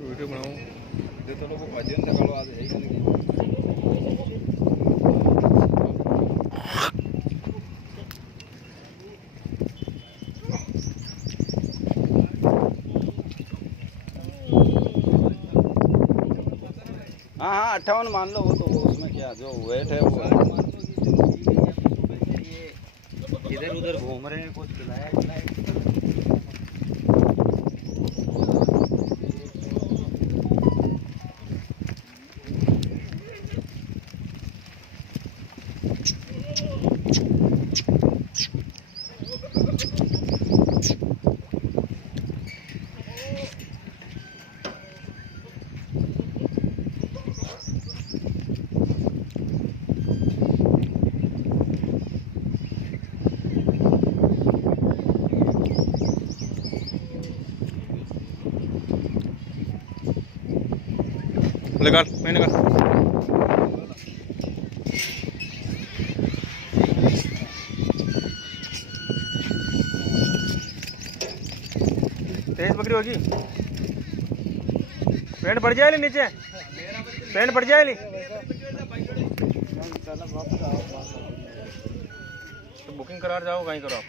Video बनाओ दे तो लोग भजन सकाळो आज है का नहीं। हाँ हाँ 58 मान लो, वो तो वो उसमें क्या जो वेट है वो इधर उधर घूम रहे हैं, कुछ खिलाया निकाल मैं निकाल। तेज पकड़ी होगी, पेंट पड़ जाए नीचे, पेंट पड़ जाए तो बुकिंग करा जाओ, कहीं करो आप।